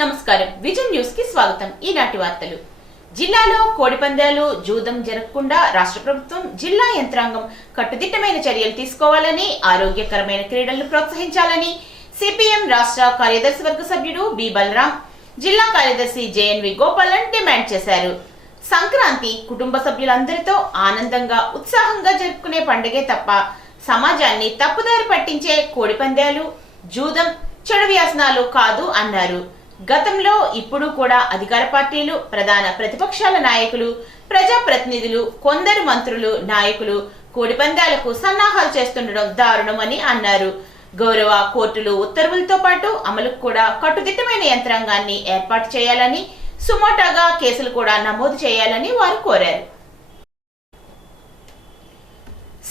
నమస్కారం vision news కి స్వాగతం। ఈనాటి వార్తలు। జిల్లాలో కోడిపందాలు జూదం జరగకుండా రాష్ట్ర ప్రభుత్వం జిల్లా యంత్రాంగం కట్టుదిట్టమైన చర్యలు తీసుకోవాలని, ఆరోగ్యకరమైన క్రీడలను ప్రోత్సహించాలని సిపిఎం రాష్ట్ర కార్యదర్శి వర్గ సభ్యుడు బి బలరాం, జిల్లా కార్యదర్శి జేఎన్వి గోపాలన్ డిమాండ్ చేశారు। సంక్రాంతి కుటుంబ సభ్యులందరితో ఆనందంగా ఉత్సాహంగా జరుపుకునే పండుగే తప్ప సమాజాన్ని తప్పుదారి పట్టించే కోడిపందాలు జూదం చెడు వ్యసనాలు కాదు అన్నారు। గతంలో ఇప్పుడు కూడా అధికార పార్టీలు, ప్రధాన ప్రతిపక్షాల నాయకులు, ప్రజాప్రతినిధులు, కొందరు మంత్రులు, నాయకులు కోడిపందాలకు సన్నాహాలు చేస్తుండడం దారుణమని అన్నారు। గౌరవ కోర్టులు ఉత్తర్వులతో పాటు అమలుకు కూడా కట్టుదిట్టమైన యంత్రాంగాన్ని ఏర్పాటు చేయాలని, సుమోటాగా కేసులు కూడా నమోదు చేయాలని వారు కోరారు।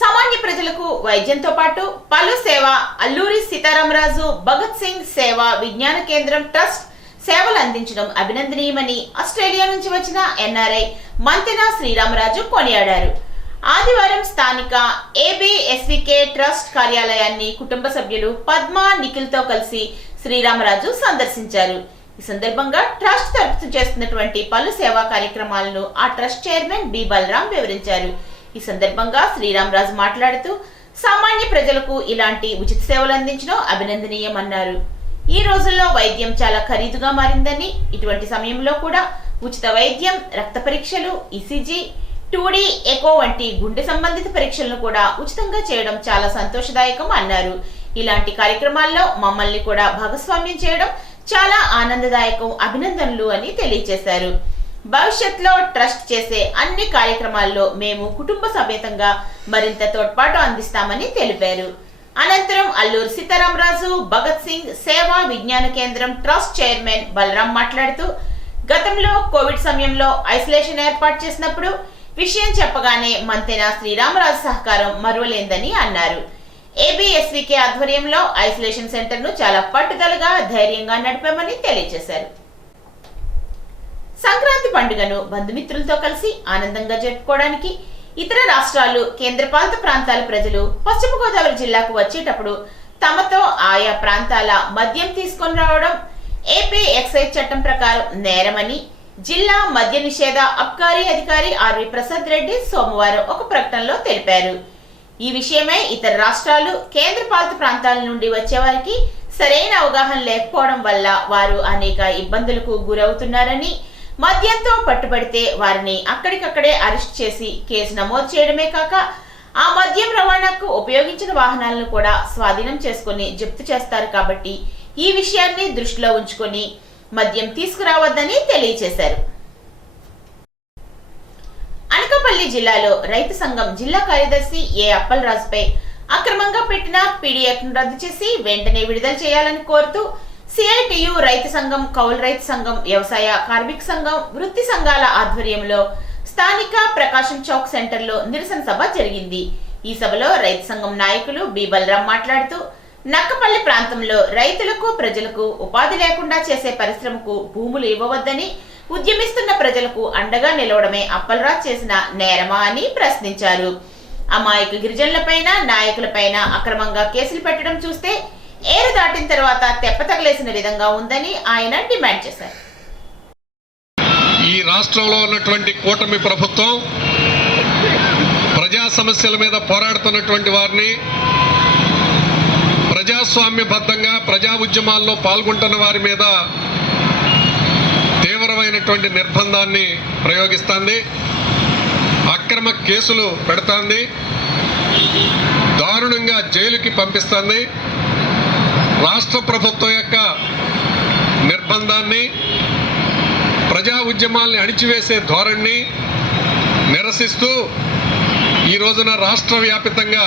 సామాన్య ప్రజలకు వైద్యంతో పాటు పలు సేవ అల్లూరి సీతారామరాజు భగత్ సింగ్ సేవా విజ్ఞాన కేంద్రం ట్రస్ట్ సేవలు అందించడం అభినందనీయమని ఆస్ట్రేలియా నుంచి వచ్చిన ఎన్ఆర్ఐ మంతెన శ్రీరామరాజు కొనియాడారు। ఆదివారం స్థానిక ఏబిఎస్వికే ట్రస్ట్ కార్యాలయాన్ని కుటుంబ సభ్యులు పద్మ, నిఖిల్ తో కలిసి శ్రీరామరాజు సందర్శించారు। ఈ సందర్భంగా ట్రస్ట్ తరఫు చేస్తున్నటువంటి పలు సేవా కార్యక్రమాలను ఆ ట్రస్ట్ చైర్మన్ బి బలరాం వివరించారు। ఈ సందర్భంగా శ్రీరామరాజు మాట్లాడుతూ సామాన్య ప్రజలకు ఇలాంటి ఉచిత సేవలు అందించడం అభినందనీయమన్నారు। ఈ రోజుల్లో వైద్యం చాలా ఖరీదుగా మారిందని, ఇటువంటి సమయంలో కూడా ఉచిత వైద్యం, రక్త పరీక్షలు, ఈసీజీ, 2D ఎకో వంటి గుండె సంబంధిత పరీక్షలను కూడా ఉచితంగా చేయడం చాలా సంతోషదాయకం అన్నారు। ఇలాంటి కార్యక్రమాల్లో మమ్మల్ని కూడా భాగస్వామ్యం చేయడం చాలా ఆనందదాయకం, అభినందనలు అని తెలియజేశారు। భవిష్యత్తులో ట్రస్ట్ చేసే అన్ని కార్యక్రమాల్లో మేము కుటుంబ సమేతంగా మరింత తోడ్పాటు అందిస్తామని తెలిపారు। అనంతరం అల్లూరి సీతారామరాజు భగత్ సింగ్ సేవా విజ్ఞాన కేంద్రం ట్రస్ట్ చైర్మన్ బలరాం మాట్లాడుతూ గతంలో కోవిడ్ సమయంలో ఐసోలేషన్ ఏర్పాటు చేసినప్పుడు విషయం చెప్పగానే మంతెన శ్రీరామరాజు సహకారం మరువలేందని అన్నారు। ఏబిఎస్వికే ఆధ్వర్యంలో ఐసోలేషన్ సెంటర్ ను చాలా పట్టుదలగా, ధైర్యంగా నడిపామని తెలియజేశారు। సంక్రాంతి పండుగను బంధుమిత్రులతో కలిసి ఆనందంగా జరుపుకోవడానికి ఇతర రాష్ట్రాలు, కేంద్రపాలిత ప్రాంతాల ప్రజలు పశ్చిమ గోదావరి జిల్లాకు వచ్చేటప్పుడు తమతో ఆయా ప్రాంతాల మద్యం తీసుకొని రావడం ఏపీ ఎక్సైజ్ చట్టం ప్రకారం నేరమని జిల్లా మద్య నిషేధ అబ్కారీ అధికారి ఆర్వి ప్రసాద్ రెడ్డి సోమవారం ఒక ప్రకటనలో తెలిపారు। ఈ విషయమై ఇతర రాష్ట్రాలు, కేంద్రపాలిత ప్రాంతాల నుండి వచ్చేవారికి సరైన అవగాహన లేకపోవడం వల్ల వారు అనేక ఇబ్బందులకు గురవుతున్నారని, మద్యంతో పట్టుబడితే వారిని అక్కడికక్కడే అరెస్ట్ చేసి కేసు నమోదు చేయడమే కాక ఆ మద్యం రవాణాకు ఉపయోగించిన వాహనాలను కూడా స్వాధీనం చేసుకుని జప్తు చేస్తారు కాబట్టి ఈ విషయాన్ని దృష్టిలో ఉంచుకొని మద్యం తీసుకురావద్దని తెలియజేశారు। అనకాపల్లి జిల్లాలో రైతు సంఘం జిల్లా కార్యదర్శి ఏ అప్పలరాజుపై అక్రమంగా పెట్టిన పీడీఎఫ్ ను రద్దు చేసి వెంటనే విడుదల చేయాలని కోరుతూ సిఐటియు రైతు సంఘం, కౌలు రైతు సంఘం, వ్యవసాయ కార్మిక సంఘం, వృత్తి సంఘాల ఆధ్వర్యంలో స్థానిక ప్రకాశం చౌక్ సెంటర్ లో నిరసన సభ జరిగింది। ఈ సభలో రైతు సంఘం నాయకులు బి బలరాం మాట్లాడుతూ నక్కపల్లి ప్రాంతంలో రైతులకు, ప్రజలకు ఉపాధి లేకుండా చేసే పరిశ్రమకు భూములు ఇవ్వవద్దని, ఉద్యమిస్తున్న ప్రజలకు అండగా నిలవడమే అప్పలరాజు చేసిన నేరమా అని ప్రశ్నించారు। అమాయక గిరిజనులపైన, నాయకులపైన అక్రమంగా కేసులు పెట్టడం చూస్తే ఏరు దాటిన తర్వాత తెప్పతగలేసిన విధంగా ఉందని ఆయన డిమాండ్ చేశారు। ఈ రాష్ట్రంలో ఉన్నటువంటి కూటమి ప్రభుత్వం ప్రజా సమస్యల మీద పోరాడుతున్నటువంటి వారిని, ప్రజాస్వామ్యబద్ధంగా ప్రజా ఉద్యమాల్లో పాల్గొంటున్న వారి మీద తీవ్రమైనటువంటి నిర్బంధాన్ని ప్రయోగిస్తుంది, అక్రమ కేసులు పెడుతుంది, దారుణంగా జైలుకి పంపిస్తుంది। రాష్ట్ర ప్రభుత్వం యొక్క నిర్బంధాన్ని, ప్రజా ఉద్యమాల్ని అణిచివేసే ధోరణిని నిరసిస్తూ ఈ రోజున రాష్ట్ర వ్యాపితంగా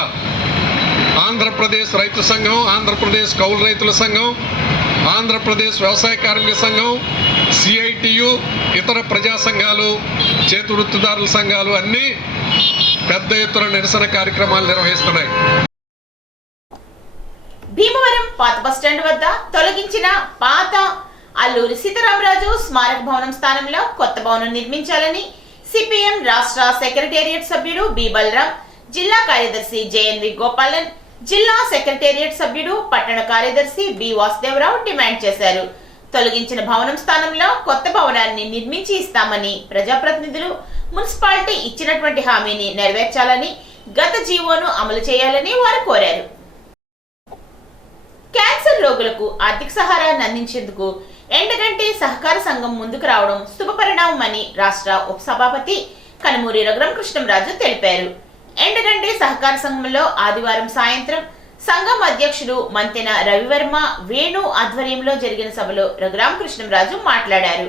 ఆంధ్రప్రదేశ్ రైతు సంఘం, ఆంధ్రప్రదేశ్ కౌలు రైతుల సంఘం, ఆంధ్రప్రదేశ్ వ్యవసాయ కార్మిక సంఘం, సిఐటియు, ఇతర ప్రజా సంఘాలు, చేతి వృత్తిదారుల సంఘాలు అన్నీ పెద్ద ఎత్తున నిరసన కార్యక్రమాలు నిర్వహిస్తున్నాయి। భీమవరం పాత బస్టాండ్ వద్ద తొలగించిన పాత అల్లూరి సీతారామరాజు స్మారక భవనం స్థానంలో కొత్త భవనం నిర్మించాలని సిపిఎం రాష్ట్ర సెక్రటేరియట్ సభ్యుడు బి బలరాం, జిల్లా కార్యదర్శి జేఎన్వి గోపాలన్, జిల్లా సెక్రటేరియట్ సభ్యుడు పట్టణ కార్యదర్శి బి వాసుదేవరావు డిమాండ్ చేశారు। తొలగించిన భవనం స్థానంలో కొత్త భవనాన్ని నిర్మించి ఇస్తామని ప్రజాప్రతినిధులు మున్సిపాలిటీ ఇచ్చినటువంటి హామీని నెరవేర్చాలని, గత జీవోను అమలు చేయాలని వారు కోరారు. క్యాన్సర్ రోగులకు ఆర్థిక సహాయాన్ని అందించేందుకు ఎండగంటి సహకార సంఘం ముందుకు రావడం శుభపరిణామమని రాష్ట్ర ఉపసభాపతి కనుమూరి రఘురామకృష్ణంరాజు తెలిపారు. ఎండగంటి సహకార సంఘంలో ఆదివారం సాయంత్రం సంఘం అధ్యక్షుడు మంతెన రవివర్మ వేణు ఆధ్వర్యంలో జరిగిన సభలో రఘురామకృష్ణంరాజు మాట్లాడారు.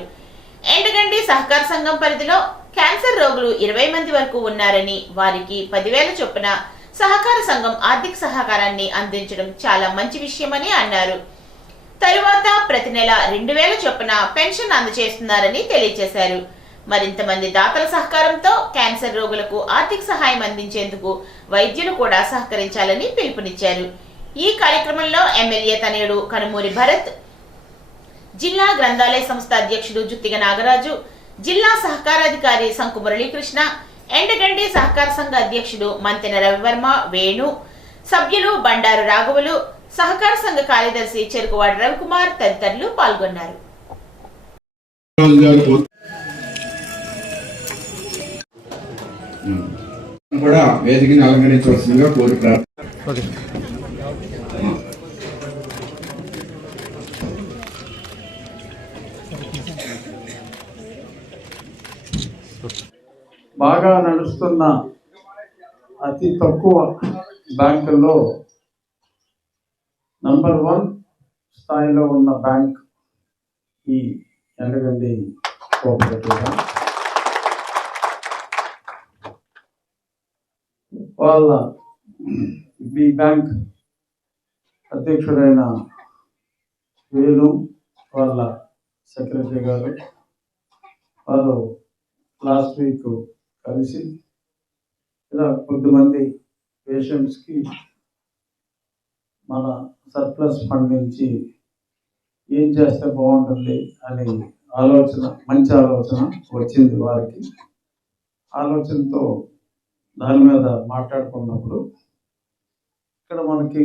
ఎండగంటి సహకార సంఘం పరిధిలో క్యాన్సర్ రోగులు 20 మంది వరకు ఉన్నారని, వారికి 10,000 చొప్పున సహకార సంఘం ఆర్థిక సహకారాన్ని అందించడం చాలా మంచి విషయమని అన్నారు. తరువాత ప్రతి నెల 2,000 చొప్పున పెన్షన్ అందజేస్తున్నారని తెలియజేశారు. మరింత మంది దాతల సహకారంతో క్యాన్సర్ రోగులకు ఆర్థిక సహాయం అందించేందుకు వైద్యులు కూడా సహకరించాలని పిలుపునిచ్చారు. ఈ కార్యక్రమంలో ఎమ్మెల్యే తనయుడు కనుమూరి భరత్, జిల్లా గ్రంథాలయ సంస్థ అధ్యక్షుడు జుత్తిగ నాగరాజు, జిల్లా సహకారాధికారి సంకు మురళీకృష్ణ, ఎండగంటి సహకార సంఘ అధ్యక్షుడు మంతెన రవివర్మ, వేణు, సభ్యులు బండారు రాఘవులు, సహకార సంఘ కార్యదర్శి చెరుకువాడ రవికుమార్ తదితరులు పాల్గొన్నారు. కూడా వేదికని అలంకరించవలసిందిగా కోరి బాగా నడుస్తున్న అతి తక్కువ బ్యాంకుల్లో నంబర్ 1 స్థాయిలో ఉన్న బ్యాంక్ ఈ ఎండగండి కోఆపరేటివ్ బ్యాంక్. వాళ్ళ ఈ బ్యాంక్ అధ్యక్షుడైన వేణు, వాళ్ళ సెక్రటరీ గారు వారు లాస్ట్ వీక్ కలిసి ఇలా కొద్దిమంది పేషెంట్స్కి మన సర్ప్లస్ ఫండ్ నుంచి ఏం చేస్తే బాగుంటుంది అని మంచి ఆలోచన వచ్చింది వారికి. ఆలోచనతో దాని మీద మాట్లాడుకున్నప్పుడు ఇక్కడ మనకి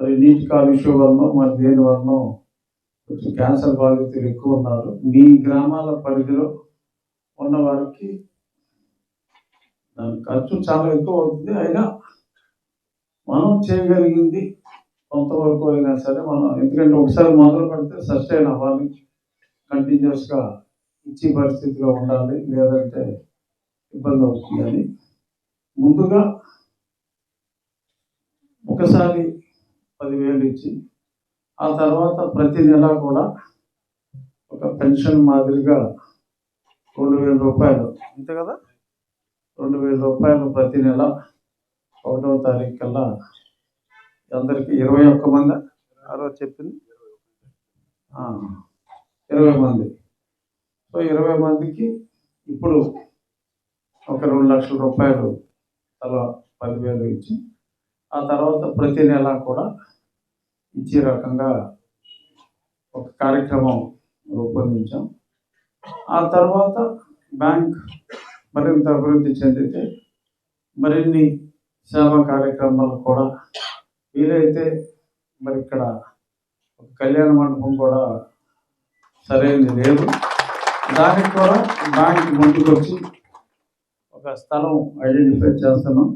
మరి నీటి కాలుష్యం వలన మరి దేని వలన కొంచెం క్యాన్సర్ బాధితులు ఎక్కువ ఉన్నారు. మీ గ్రామాల పరిధిలో ఉన్న వారికి దాని ఖర్చు చాలా ఎక్కువ అవుతుంది. అయినా మనం చేయగలిగింది కొంతవరకు అయినా సరే మనం, ఎందుకంటే ఒకసారి మొదలు పెడితే సస్టైన్ అవ్వాలి, కంటిన్యూస్గా ఇచ్చే పరిస్థితిలో ఉండాలి, లేదంటే ఇబ్బంది అవుతుందని ముందుగా ఒకసారి 10,000 ఇచ్చి ఆ తర్వాత ప్రతి నెల కూడా ఒక పెన్షన్ మాదిరిగా 2,000 రూపాయలు, అంతే కదా, 2,000 రూపాయలు ప్రతి నెల 1వ తారీఖు కల్లా అందరికి 21 మంది ఆ రోజు చెప్పింది 20 మంది. సో 20 మందికి ఇప్పుడు ఒక 2 లక్షల రూపాయలు అలా 10,000 ఇచ్చి ఆ తర్వాత ప్రతి నెల కూడా ఇచ్చే రకంగా ఒక కార్యక్రమం రూపొందించాం. ఆ తర్వాత బ్యాంక్ మరింత అభివృద్ధి చెందితే మరిన్ని సేవా కార్యక్రమాలు కూడా వీలైతే మరి ఇక్కడ ఒక కళ్యాణ మండపం కూడా సరైనది లేదు, దానికి కూడా బ్యాంక్ ముందుకు వచ్చి ఒక స్థలం ఐడెంటిఫై చేస్తున్నాం.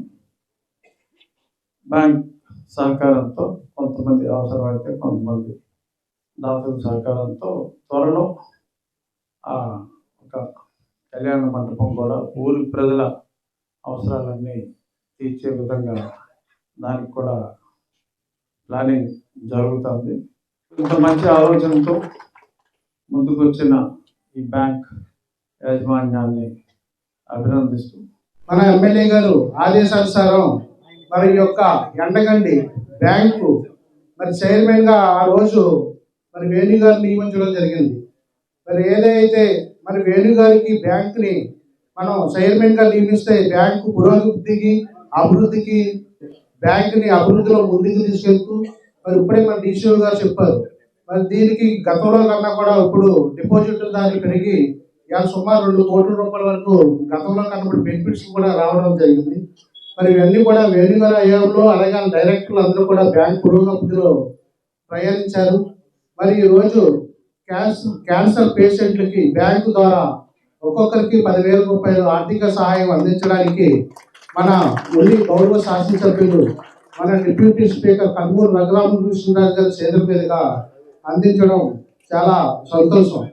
బ్యాంక్ సహకారంతో కొంతమంది అవసరమైతే కొంతమంది దాతల సహకారంతో త్వరలో ఒక కళ్యాణ మండపం కూడా ఊరి ప్రజల అవసరాలన్నీ తీర్చే విధంగా దానికి కూడా ప్లానింగ్ జరుగుతుంది. ఇంత మంచి ఆలోచనతో ముందుకు వచ్చిన ఈ బ్యాంక్ యాజమాన్యాన్ని అభినందిస్తూ మన ఎమ్మెల్యే గారు ఆదేశానుసారం మరి యొక్క ఎండగండి బ్యాంకు మరి చైర్మన్ గా ఆ రోజు మరి వేణు గారిని నియమించడం జరిగింది. మరి ఏదైతే మరి వేణు గారికి బ్యాంకుని మనం చైర్మన్ గా నియమిస్తే బ్యాంకు పురోగతికి అభివృద్ధికి బ్యాంకుని అభివృద్ధిలో ముందుకు తీసుకెళ్తూ మరి ఇప్పుడే మన డిసిఓ గారు చెప్పారు. మరి దీనికి గతంలో కన్నా కూడా ఇప్పుడు డిపాజిట్లు దాన్ని పెరిగి సుమారు 2 కోట్ల రూపాయల వరకు గతంలో కన్నా బెనిఫిట్స్ కూడా రావడం జరిగింది. మరి ఇవన్నీ కూడా వేణుగారి అయ్యంలో అలాగే డైరెక్టర్లు అందరూ కూడా బ్యాంక్ పురోగతిలో ప్రయాణించారు. మరి ఈరోజు క్యాన్సర్ పేషెంట్లకి బ్యాంకు ద్వారా ఒక్కొక్కరికి 10,000 రూపాయలు ఆర్థిక సహాయం అందించడానికి మన ఉల్లి గౌరవ శాసనసభ్యులు మన డిప్యూటీ స్పీకర్ కన్మూరు రఘురామకృష్ణరాజు గారి చేతుల మీదుగా అందించడం చాలా సంతోషం.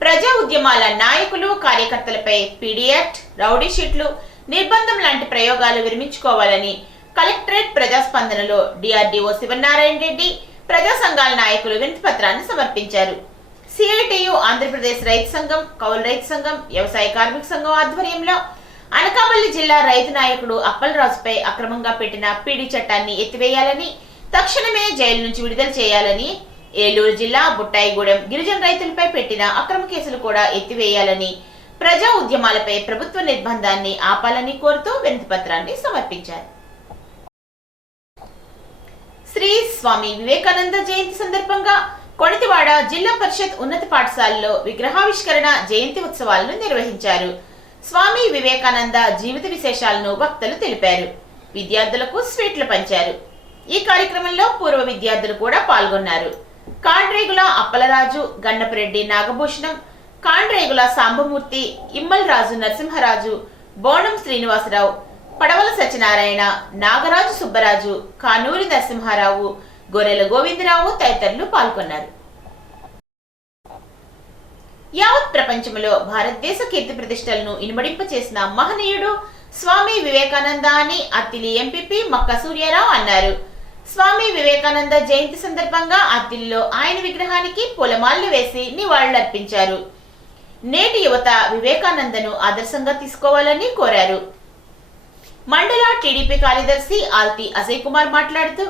ప్రజా ఉద్యమాల నాయకులు కార్యకర్తలపై పీడీ యాక్ట్, రౌడీ షీట్లు, నిర్బంధం లాంటి ప్రయోగాలు విరమించుకోవాలని కలెక్టరేట్ ప్రజాస్పందనలో డిఆర్డీఓ శివనారాయణ రెడ్డి, ప్రజా సంఘాల నాయకులు వినతి పత్రాన్ని సమర్పించారు. సిఐటియు, ఆంధ్రప్రదేశ్ రైతు సంఘం, కౌలు రైతు సంఘం, వ్యవసాయ కార్మిక సంఘం ఆధ్వర్యంలో అనకాపల్లి జిల్లా రైతు నాయకుడు అప్పలరాజుపై అక్రమంగా పెట్టిన పీడీ చట్టాన్ని ఎత్తివేయాలని, తక్షణమే జైలు నుంచి విడుదల చేయాలని, ఏలూరు జిల్లా బుట్టాయిగూడెం గిరిజన రైతులపై పెట్టిన అక్రమ కేసులు కూడా ఎత్తివేయాలని, ప్రజా ఉద్యమాలపై ప్రభుత్వ నిర్బంధాన్ని ఆపాలని కోరుతూ వినతి పత్రాన్ని సమర్పించారు. శ్రీ స్వామి వివేకానంద జయంతి సందర్భంగా కొణితివాడ జిల్లా పరిషత్ ఉన్నత పాఠశాలలో విగ్రహావిష్కరణ జయంతి ఉత్సవాలను నిర్వహించారు. స్వామి వివేకానంద జీవిత విశేషాలను వక్తలు తెలిపారు. విద్యార్థులకు స్వీట్లు పంచారు. ఈ కార్యక్రమంలో పూర్వ విద్యార్థులు కూడా పాల్గొన్నారు. కాండ్రేగుల అప్పలరాజు, గన్నపరెడ్డి నాగభూషణం, కాండ్రేగుల సాంబమూర్తి, ఇమ్మలరాజు నరసింహరాజు, బోనం శ్రీనివాసరావు, పడవల సత్యనారాయణ, నాగరాజు సుబ్బరాజు, కానూరి నరసింహారావు, గొర్రెల గోవిందరావు తదితరులు పాల్గొన్నారు. యావత్ ప్రపంచంలో భారతదేశ కీర్తి ప్రతిష్టలను ఇనుమడింపచేసిన మహనీయుడు స్వామి వివేకానంద అని అత్తిలి ఎంపీపీ మక్క సూర్యారావు అన్నారు. స్వామి వివేకానంద జయంతి సందర్భంగా అత్తిలిలో ఆయన విగ్రహానికి పూలమాలలు వేసి నివాళులర్పించారు. నేటి యువత వివేకానందను ఆదర్శంగా తీసుకోవాలని కోరారు. మండల టీడీపీ కార్యదర్శి ఆల్తి అజయ్ కుమార్ మాట్లాడుతూ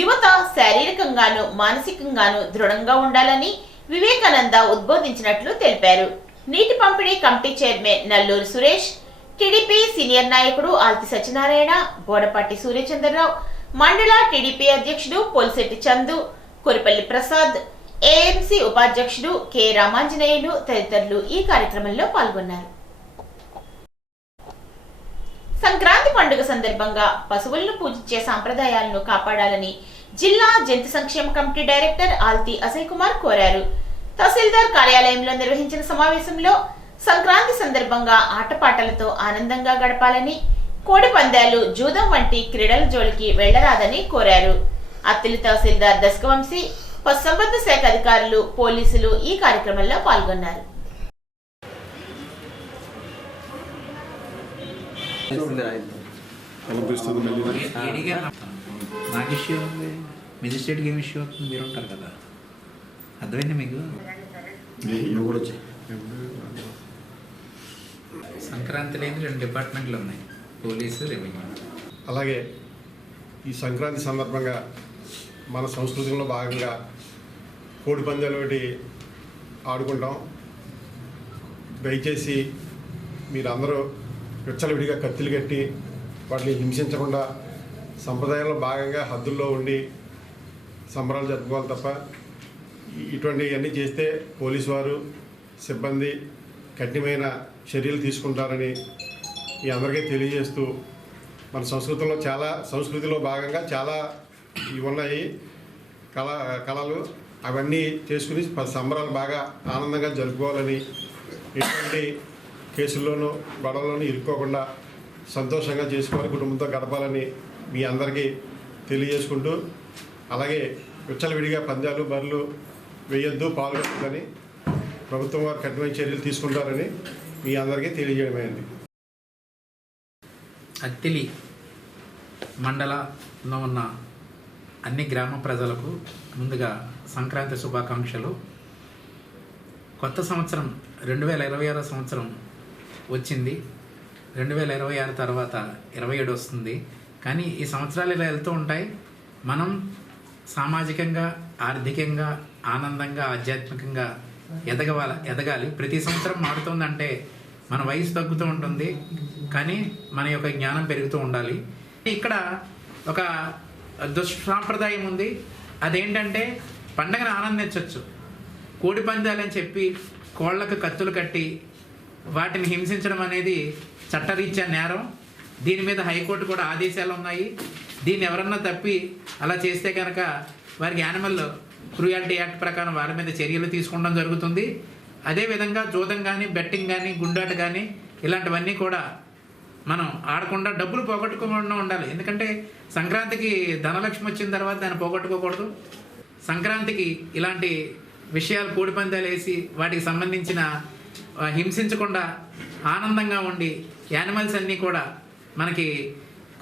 యువత శారీరకంగాను మానసికంగాను దృఢంగా ఉండాలని వివేకానంద ఉద్బోధించినట్లు తెలిపారు. నీటి పంపిణీ committee chairman Nallur Suresh, TDP senior నాయకుడు ఆల్తి సత్యనారాయణ, బోడపాటి సూర్యచంద్రరావు, మండల టీడీపీ అధ్యక్షుడు పోలిశెట్టి చందు, కురిపల్లి ప్రసాద్, ఏఎంసీ ఉపాధ్యక్షుడు కె రామాంజనేయులు తదితరులు ఈ కార్యక్రమంలో పాల్గొన్నారు. సంక్రాంతి పండుగ సందర్భంగా పశువులను పూజించే సాంప్రదాయాలను కాపాడాలని జిల్లా జంతు సంక్షేమ కమిటీ డైరెక్టర్ ఆల్తి అజయ్ కుమార్ కోరారు. తహసీల్దార్ కార్యాలయంలో నిర్వహించిన సమావేశంలో సంక్రాంతి సందర్భంగా ఆటపాటలతో ఆనందంగా గడపాలని, కోడి పందాలు, జూదం వంటి క్రీడల జోలికి వెళ్లరాదని కోరారు. అత్తిలి తహసీల్దార్ దశకవంశీ, పశుసంవర్ధక శాఖ అధికారులు, పోలీసులు ఈ కార్యక్రమంలో పాల్గొన్నారు. నాకు ఇష్యూ ఉంది, మెజిస్ట్రేట్కి ఏం ఇష్యూ అవుతుంది, మీరు ఉంటారు కదా, అర్థమైంది మీకు. సంక్రాంతి లేని 2 డిపార్ట్మెంట్లు ఉన్నాయి, పోలీసు, రెవెన్యూ. అలాగే ఈ సంక్రాంతి సందర్భంగా మన సంస్కృతిలో భాగంగా కోడి పందాలు ఒకటి ఆడుకుంటాం. దయచేసి మీరందరూ విచ్చలవిడిగా కత్తులు కట్టి వాటిని హింసించకుండా సంప్రదాయంలో భాగంగా హద్దుల్లో ఉండి సంబరాలు జరుపుకోవాలి తప్ప ఇటువంటివన్నీ చేస్తే పోలీసు వారు, సిబ్బంది కఠినమైన చర్యలు తీసుకుంటారని ఈ అందరికీ తెలియజేస్తూ, మన సంస్కృతిలో భాగంగా చాలా ఇవి ఉన్నాయి కళలు, అవన్నీ చేసుకుని సంబరాలు బాగా ఆనందంగా జరుపుకోవాలని, ఎటువంటి కేసుల్లోనూ గొడవల్లోనూ ఇరుక్కోకుండా సంతోషంగా చేసుకొని కుటుంబంతో గడపాలని మీ అందరికీ తెలియజేసుకుంటూ, అలాగే విచ్చలవిడిగా పందాలు, బర్రెలు వేయొద్దు, పాల్గొనొద్దని ప్రభుత్వం వారు కఠినమైన చర్యలు తీసుకుంటారని మీ అందరికీ తెలియజేయడమైంది. అత్తిలి మండలంలో ఉన్న అన్ని గ్రామ ప్రజలకు ముందుగా సంక్రాంతి శుభాకాంక్షలు. కొత్త సంవత్సరం 2026 సంవత్సరం వచ్చింది. 2026 తర్వాత 27 వస్తుంది. కానీ ఈ సంవత్సరాలు ఇలా వెళ్తూ ఉంటాయి. మనం సామాజికంగా, ఆర్థికంగా, ఆనందంగా, ఆధ్యాత్మికంగా ఎదగాలి. ప్రతి సంవత్సరం మారుతుందంటే మన వయసు తగ్గుతూ ఉంటుంది, కానీ మన యొక్క జ్ఞానం పెరుగుతూ ఉండాలి. ఇక్కడ ఒక దుష్సాంప్రదాయం ఉంది. అదేంటంటే పండగను ఆనందించవచ్చు. కోడి పందాలని చెప్పి కోళ్లకు కత్తులు కట్టి వాటిని హింసించడం అనేది చట్టరీత్యా నేరం. దీని మీద హైకోర్టు కూడా ఆదేశాలు ఉన్నాయి. దీన్ని ఎవరన్నా తప్పి అలా చేస్తే కనుక వారికి యానిమల్ క్రూయాలిటీ యాక్ట్ ప్రకారం వారి మీద చర్యలు తీసుకోవడం జరుగుతుంది. అదేవిధంగా జూదం కానీ, బెట్టింగ్ కానీ, గుండాట కానీ ఇలాంటివన్నీ కూడా మనం ఆడకుండా డబ్బులు పోగొట్టుకోకుండా ఉండాలి. ఎందుకంటే సంక్రాంతికి ధనలక్ష్మి వచ్చిన తర్వాత దాన్ని పోగొట్టుకోకూడదు. సంక్రాంతికి ఇలాంటి విషయాలు కోడిపందాలు వేసి వాటికి సంబంధించిన హింసించకుండా ఆనందంగా ఉండి యానిమల్స్ అన్నీ కూడా మనకి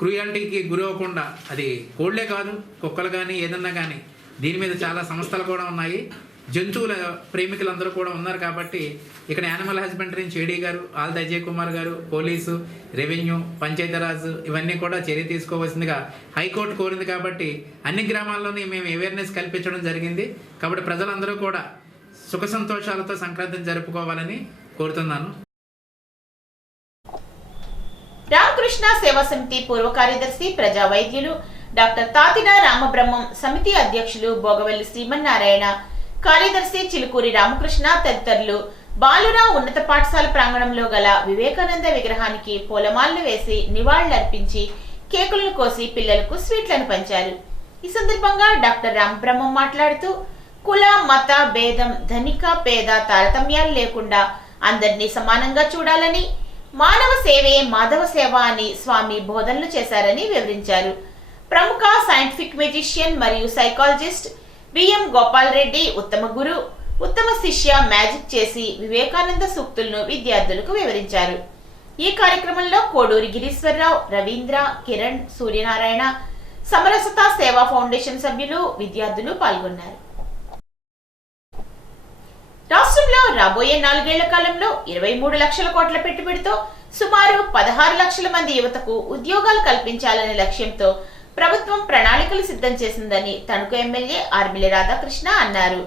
క్రూయాలిటీకి గురి అవ్వకుండా, అది కోళ్ళే కాదు కుక్కలు కానీ ఏదన్నా కానీ, దీని మీద చాలా సంస్థలు కూడా ఉన్నాయి. జంతువుల ప్రేమికులందరూ కూడా ఉన్నారు కాబట్టి ఇక్కడ యానిమల్ హస్బెండరీ నుంచి ఏడీ గారు, ఆల్ది అజయ్ కుమార్ గారు, పోలీసు, రెవెన్యూ, పంచాయతీరాజ్ ఇవన్నీ కూడా చర్య తీసుకోవాల్సిందిగా హైకోర్టు కోరింది. కాబట్టి అన్ని గ్రామాల్లోని మేము అవేర్నెస్ కల్పించడం జరిగింది. కాబట్టి ప్రజలందరూ కూడా సుఖ సంతోషాలతో సంక్రాంతిని జరుపుకోవాలని కోరుతున్నాను. రామకృష్ణ సేవా సమితి పూర్వ కార్యదర్శి, ప్రజా వైద్యులు డాక్టర్ తాతిన రామబ్రహ్మం, సమితి అధ్యక్షులు బోగవెల్లి శ్రీమన్నారాయణ, కార్యదర్శి చిలుకూరి రామకృష్ణ తదితరులు బాలురావు ఉన్నత పాఠశాల ప్రాంగణంలో గల వివేకానంద విగ్రహానికి పూలమాలలు వేసి నివాళులర్పించి కేకులను కోసి పిల్లలకు స్వీట్లను పంచారు. ఈ సందర్భంగా డాక్టర్ రామబ్రహ్మం మాట్లాడుతూ కుల, మత భేదం, ధనిక పేద తారతమ్యాలు లేకుండా అందరినీ సమానంగా చూడాలని, మానవ సేవే మాధవ సేవ అని స్వామి బోధనలు చేశారని వివరించారు. ప్రముఖ సైంటిఫిక్ మెజిషియన్ మరియు సైకాలజిస్ట్ బిఎం గోపాల్ రెడ్డి ఉత్తమ గురు, ఉత్తమ శిష్య మ్యాజిక్ చేసి వివేకానంద సూక్తులను విద్యార్థులకు వివరించారు. ఈ కార్యక్రమంలో కోడూరి గిరీశ్వరరావు, రవీంద్ర, కిరణ్, సూర్యనారాయణ, సమరసత సేవా ఫౌండేషన్ సభ్యులు, విద్యార్థులు పాల్గొన్నారు. రాష్ట్రంలో రాబోయే 4 ఏళ్ల కాలంలో 23 లక్షల కోట్ల పెట్టుబడితో సుమారు 16 లక్షల మంది యువతకు ఉద్యోగాలు కల్పించాలనే లక్ష్యంతో ప్రభుత్వం ప్రణాళికలు సిద్ధం చేసిందని తణుకు ఎమ్మెల్యే ఆర్మిలి రాధాకృష్ణ అన్నారు.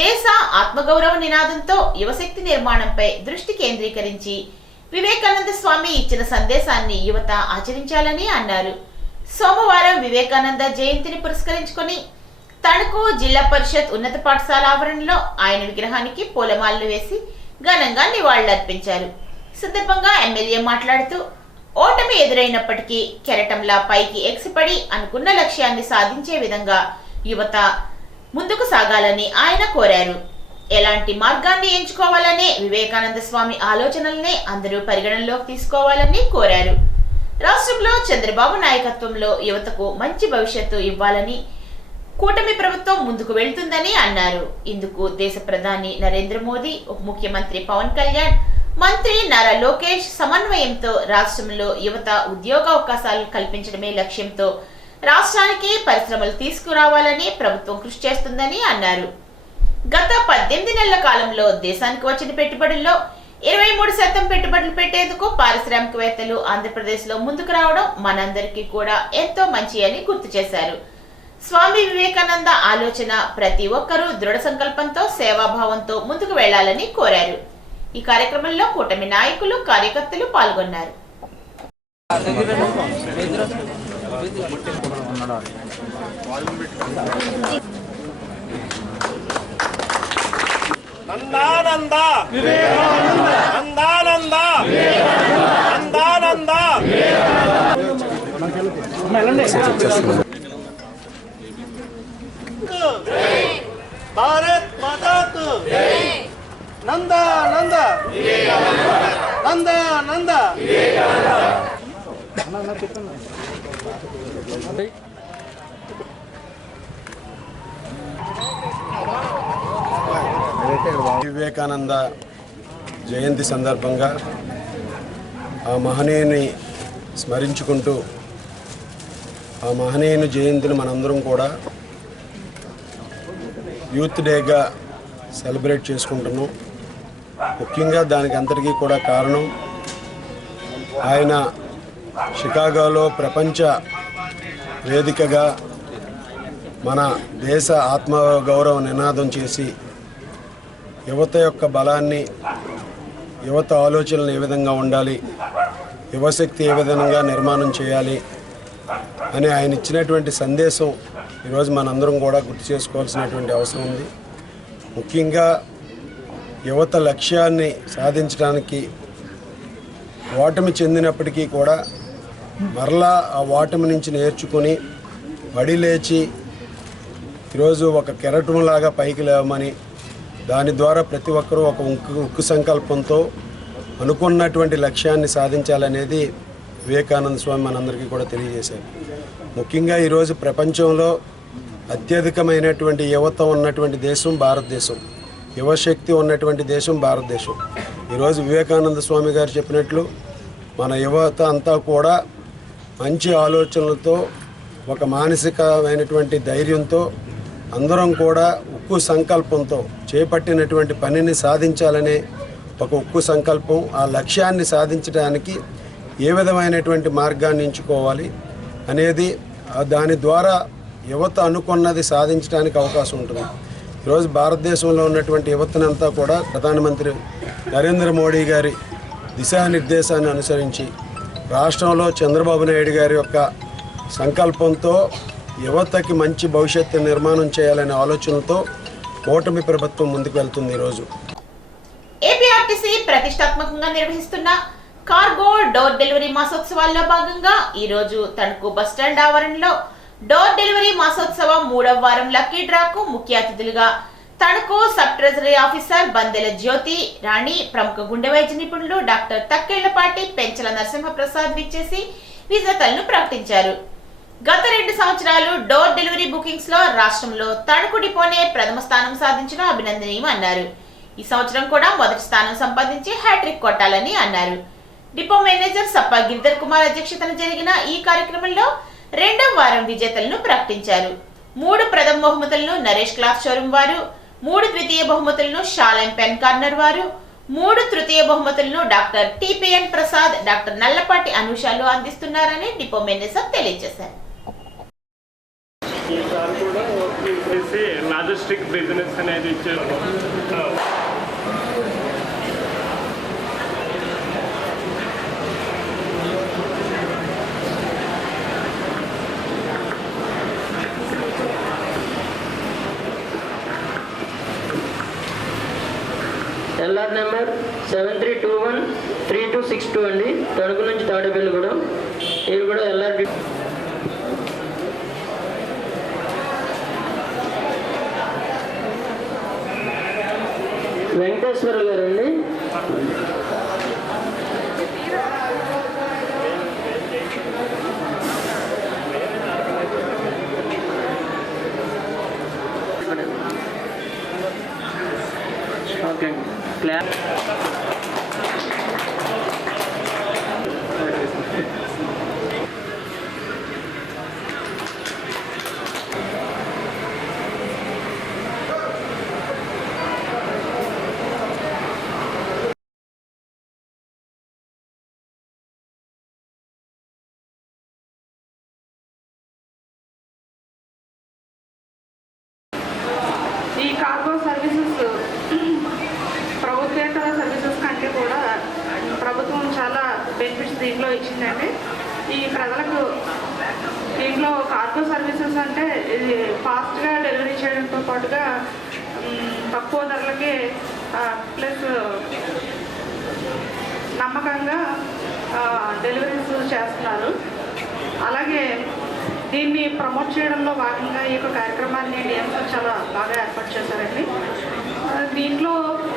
దేశ ఆత్మగౌరవ నినాదంతో యువశక్తి నిర్మాణంపై దృష్టి కేంద్రీకరించి వివేకానంద స్వామి ఇచ్చిన సందేశాన్ని యువత ఆచరించాలని అన్నారు. సోమవారం వివేకానంద జయంతిని పురస్కరించుకొని తణుకు జిల్లా పరిషత్ ఉన్నత పాఠశాల ఆవరణలో ఆయన విగ్రహానికి పూలమాలలు వేసి ఘనంగా నివాళులర్పించారు. సందర్భంగా ఎమ్మెల్యే మాట్లాడుతూ ఓటమి ఎదురైనప్పటికీ కెరటంలా పైకి ఎగిసిపడి అనుకున్న లక్ష్యాన్ని సాధించే విధంగా యువత ముందుకు సాగాలని ఆయన కోరారు. ఎలాంటి మార్గాన్ని ఎంచుకోవాలనే వివేకానంద స్వామి ఆలోచనలనే అందరూ పరిగణనలోకి తీసుకోవాలని కోరారు. రాష్ట్రంలో చంద్రబాబు నాయకత్వంలో యువతకు మంచి భవిష్యత్తు ఇవ్వాలని కూటమి ప్రభుత్వం ముందుకు వెళ్తుందని అన్నారు. ఇందుకు దేశ ప్రధాని నరేంద్ర మోదీ, ఉప ముఖ్యమంత్రి పవన్ కళ్యాణ్, మంత్రి నారా లోకేష్ సమన్వయంతో రాష్ట్రంలో యువత ఉద్యోగ అవకాశాలు కల్పించడమే లక్ష్యంతో రాష్ట్రానికి పరిశ్రమలు తీసుకురావాలని ప్రభుత్వం కృషి చేస్తుందని అన్నారు. గత 18 నెలల కాలంలో దేశానికి వచ్చిన పెట్టుబడుల్లో 23% పెట్టుబడులు పెట్టేందుకు పారిశ్రామికవేత్తలు ఆంధ్రప్రదేశ్లో ముందుకు రావడం మనందరికీ కూడా ఎంతో మంచి అని గుర్తు చేశారు. స్వామి వివేకానంద ఆలోచన ప్రతి ఒక్కరూ దృఢ సంకల్పంతో సేవాభావంతో ముందుకు వెళ్లాలని కోరారు. ఈ కార్యక్రమంలో కూటమి నాయకులు, కార్యకర్తలు పాల్గొన్నారు. నందానంద నందానంద నందానంద భారత్ మాతాకు నందానంద నందానంద వివేకానంద జయంతి సందర్భంగా ఆ మహనీయుని స్మరించుకుంటూ ఆ మహనీయుని జయంతిని మనందరం కూడా యూత్ డేగా సెలబ్రేట్ చేసుకుంటున్నాం. ముఖ్యంగా దానికి అంతటికీ కూడా కారణం ఆయన షికాగోలో ప్రపంచ వేదికగా మన దేశ ఆత్మగౌరవ నినాదం చేసి యువత యొక్క బలాన్ని, యువత ఆలోచనలు ఏ విధంగా ఉండాలి, యువశక్తి ఏ విధంగా నిర్మాణం చేయాలి అని ఆయన ఇచ్చినటువంటి సందేశం ఈరోజు మనందరం కూడా గుర్తు చేసుకోవాల్సినటువంటి అవసరం ఉంది. ముఖ్యంగా యువత లక్ష్యాన్ని సాధించడానికి ఓటమి చెందినప్పటికీ కూడా మరలా ఆ ఓటమి నుంచి నేర్చుకొని పడి లేచి ఈరోజు ఒక కెరటంలాగా పైకి లేవమని, దాని ద్వారా ప్రతి ఒక్కరూ ఒక ఉక్కు సంకల్పంతో అనుకున్నటువంటి లక్ష్యాన్ని సాధించాలనేది వివేకానంద స్వామి మనందరికీ కూడా తెలియజేశారు. ముఖ్యంగా ఈరోజు ప్రపంచంలో అత్యధికమైనటువంటి యువత ఉన్నటువంటి దేశం భారతదేశం, యువశక్తి ఉన్నటువంటి దేశం భారతదేశం. ఈరోజు వివేకానంద స్వామి గారు చెప్పినట్లు మన యువత అంతా కూడా మంచి ఆలోచనలతో, ఒక మానసికమైనటువంటి ధైర్యంతో అందరం కూడా ఉక్కు సంకల్పంతో చేపట్టినటువంటి పనిని సాధించాలనే ఒక ఉక్కు సంకల్పం, ఆ లక్ష్యాన్ని సాధించడానికి ఏ విధమైనటువంటి మార్గాన్ని ఎంచుకోవాలి అనేది, దాని ద్వారా యువత అనుకున్నది సాధించడానికి అవకాశం ఉంటుంది. ఈరోజు భారతదేశంలో ఉన్నటువంటి యువతనంతా కూడా ప్రధానమంత్రి నరేంద్ర మోడీ గారి దిశానిర్దేశాన్ని అనుసరించి రాష్ట్రంలో చంద్రబాబు నాయుడు గారి యొక్క సంకల్పంతో యువతకి మంచి భవిష్యత్తు నిర్మాణం చేయాలనే ఆలోచనతో కూటమి ప్రభుత్వం ముందుకు వెళ్తుంది. ఈరోజు ఏపీఆర్టీసీ ప్రతిష్టాత్మకంగా నిర్వహిస్తున్న కార్గో డోర్ డెలివరీ మాసోత్సవాల్లో భాగంగా ఈరోజు తణుకు బస్టాండ్ ఆవరణలో డోర్ డెలివరీ మాసోత్సవం 3వ వారం లక్కీ డ్రాకు ముఖ్య అతిథులుగా తణుకు సబ్ ట్రెజరీ ఆఫీసర్ బందెల జ్యోతి రాణి, ప్రముఖ గుండె వైద్య నిపుణులు డాక్టర్ తక్కేళ్లపాటి పెంచల నరసింహప్రసాద్ విచ్చేసి విజేతలను ప్రకటించారు. గత 2 సంవత్సరాలు డోర్ డెలివరీ బుకింగ్స్ లో రాష్ట్రంలో తణుకు డిపోనే ప్రథమ స్థానం సాధించడం అభినందనీయం అన్నారు. ఈ సంవత్సరం కూడా మొదటి స్థానం సంపాదించి హ్యాట్రిక్ కొట్టాలని అన్నారు. డిపో మేనేజర్ సప్ప గిరిధర్ కుమార్ అధ్యక్షతన జరిగిన ఈ కార్యక్రమంలో 2వ వారం విజేతలను ప్రకటించారు. 3 ప్రథమ బహుమతులను నరేష్ క్లాత్ షోరూం వారు, 3 ద్వితీయ బహుమతులను షాలెం పెన్ కార్నర్ వారు, 3 తృతీయ బహుమతులను డాక్టర్ టిపిఎన్ ప్రసాద్, డాక్టర్ నల్లపాటి అనూషాలు అందిస్తున్నారని డిపో మేనేజర్ తెలియజేశారు. ఈసారి కూడా లాజిస్టిక్ బిజినెస్ అనేది ఇచ్చారు. ఎల్ఆర్ నెంబర్ 73213262 అండి. తణుకు నుంచి తాడేపల్లి కూడా. ఇది కూడా ఎల్ఆర్ వెంకటేశ్వర గారు అండి. Okay clap. ఈ కార్గో సర్వీసెస్ ప్రభుత్వేతర సర్వీసెస్ కంటే కూడా ప్రభుత్వం చాలా బెనిఫిట్స్ దీంట్లో ఇచ్చిందండి. ఈ ప్రజలకు దీంట్లో కార్గో సర్వీసెస్ అంటే ఇది ఫాస్ట్గా డెలివరీ చేయడంతో పాటుగా తక్కువ ధరలకి ప్లస్ నమ్మకంగా డెలివరీస్ చేస్తున్నారు. అలాగే దీన్ని ప్రమోట్ చేయడంలో భాగంగా ఈ యొక్క కార్యక్రమాన్ని డిఎంసీ చాలా బాగా ఏర్పాటు చేశారండి. దీంట్లో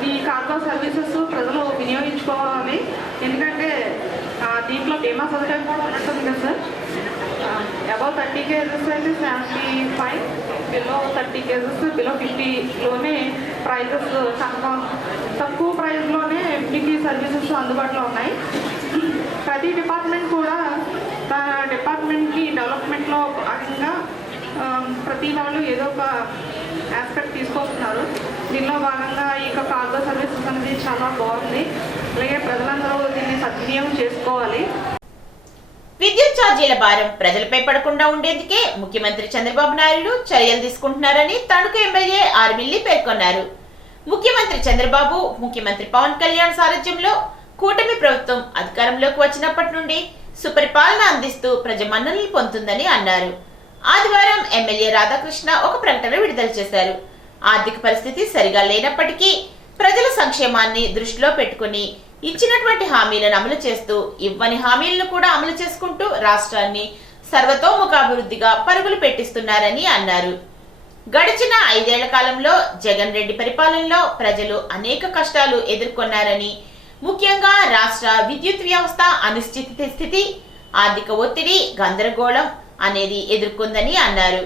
ఈ కార్గో సర్వీసెస్ ప్రజలు వినియోగించుకోవాలి. ఎందుకంటే దీంట్లో బీమా సదుపాయం కూడా ఉంటుంది కదా సార్. అబౌవ్ 30 కేజెస్ అయితే 75, బిలో 30 కేజెస్ బిలో 50లోనే ప్రైజెస్ తక్కువ ప్రైస్లోనే మీకు సర్వీసెస్ అందుబాటులో ఉన్నాయి. ప్రతి డిపార్ట్మెంట్ కూడా తన డిపార్ట్మెంట్కి డెవలప్మెంట్లో భాగంగా ప్రతి వాళ్ళు ఏదో ఒక ఆస్పెక్ట్ తీసుకొస్తున్నారు. దీనిలో భాగంగా ఈ యొక్క కార్గో సర్వీసెస్ అనేది చాలా బాగుంది. అలాగే ప్రజలందరూ దీన్ని సద్వినియోగం చేసుకోవాలి. విద్యుత్ ఛార్జీల భారం ప్రజలపై పడకుండా ఉండేందుకే ముఖ్యమంత్రి చంద్రబాబు నాయుడు చర్యలు తీసుకుంటున్నారని తణుకు ఎమ్మెల్యే ఆర్మిల్లి పేర్కొన్నారు. ముఖ్యమంత్రి చంద్రబాబు, ముఖ్యమంత్రి పవన్ కళ్యాణ్ సారథ్యంలో కూటమి ప్రభుత్వం అధికారంలోకి వచ్చినప్పటి నుండి సుపరిపాలన అందిస్తూ ప్రజమన్ననలు పొందుతుందని అన్నారు. ఆదివారం ఎమ్మెల్యే రాధాకృష్ణ ఒక ప్రకటన విడుదల చేశారు. ఆర్థిక పరిస్థితి సరిగా లేనప్పటికీ ప్రజల సంక్షేమాన్ని దృష్టిలో పెట్టుకుని ఇచ్చినటువంటి హామీలను అమలు చేస్తూ ఇవ్వని హామీలను కూడా అమలు చేసుకుంటూ రాష్ట్రాన్ని సర్వతోముఖాభివృద్ధిగా పరుగులు పెట్టిస్తున్నారని అన్నారు. గడిచిన 5 ఏళ్ల కాలంలో జగన్ రెడ్డి పరిపాలనలో ప్రజలు అనేక కష్టాలు ఎదుర్కొన్నారని, ముఖ్యంగా రాష్ట్ర విద్యుత్ వ్యవస్థ అనిశ్చిత స్థితి, ఆర్థిక ఒత్తిడి, గందరగోళం అనేది ఎదుర్కొందని అన్నారు.